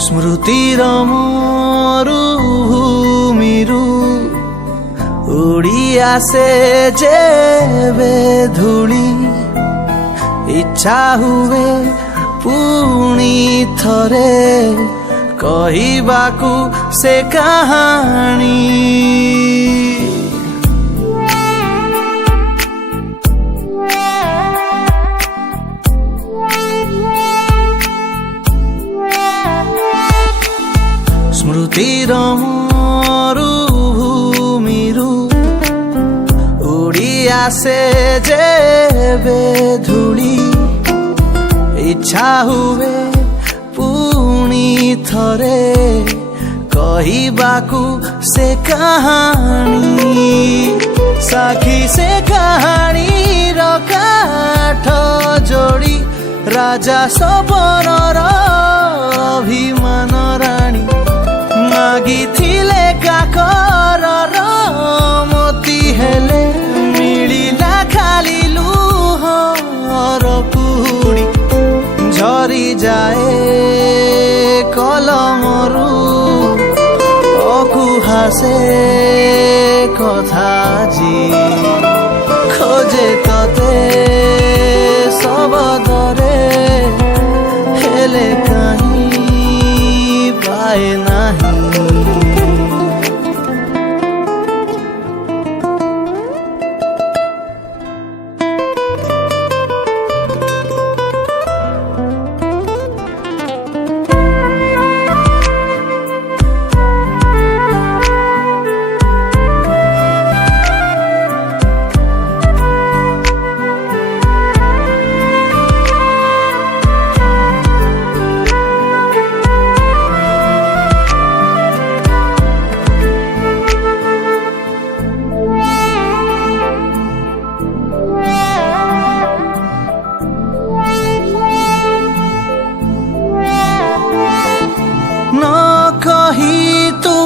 स्मृतिर मरुभूमिरु उड़ी आसे जेबे धूली इच्छा हुए पुणी थरे कहिबाकू से कहानी। स्मृतिर मरुभूमिरु उड़ी आसे जेबे धूली इच्छा हुए पुणी थरे कहिबाकू से कहानी। साखी से कहानी काठ जोड़ी राजा सबरर अभिमान राणी मागी थिले काकर मोती हेले मिलिला खाली लुहर पुड़ी झरी जाए कलमरु अकुहासे कथाजी खोजे तते सबदरे हेले कहीं पाए नहीं।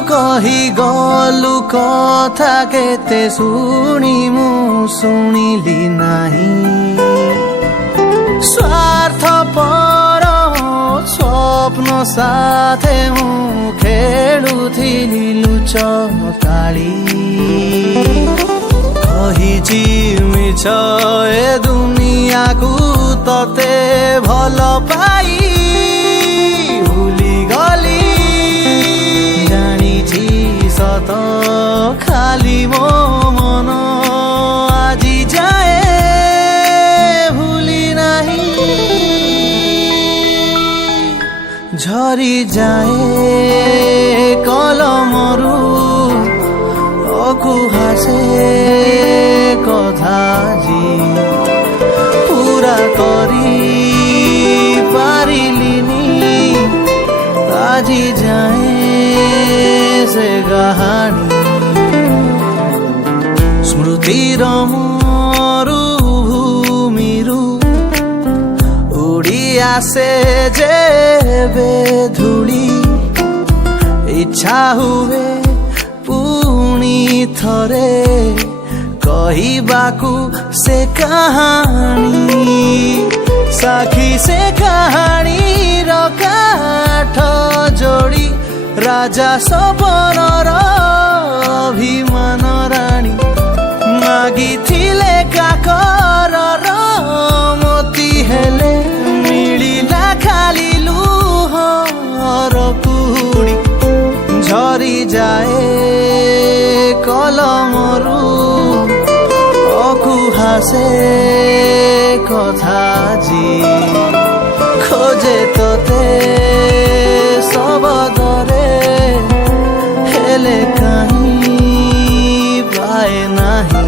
कही गलु कथा केते शुणी मु शुणिली नहीं स्वार्थ पर स्वप्न साथे मु खेलुथिली लुचकाली कहिची मिछ ए दुनिया को तते भल पाई भूली गली सत खाली मो मन आजी जाए भूली नहीं झरी जाए कलमरु अकुहासे कथाजी पूरा करी पारिलिनी आजी जाए से कहानी। स्मृतिर मरुभूमिरु उड़ी आसे जेबे धूली इच्छा हुए पुणी थरे कहिबाकू से कहानी। साखी से कहानी काठ जोड़ी राजा सबरर अभिमान राणी मागी थिले काकर मोती हेले मिलिला खाली लुहर पुड़ी झरी जाए कलमरु अकुहासे कथाजी खोजे तते सबदरे हेले कहीं पाए नहीं।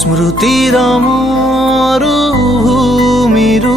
स्मृतिर मरुभूमिहरू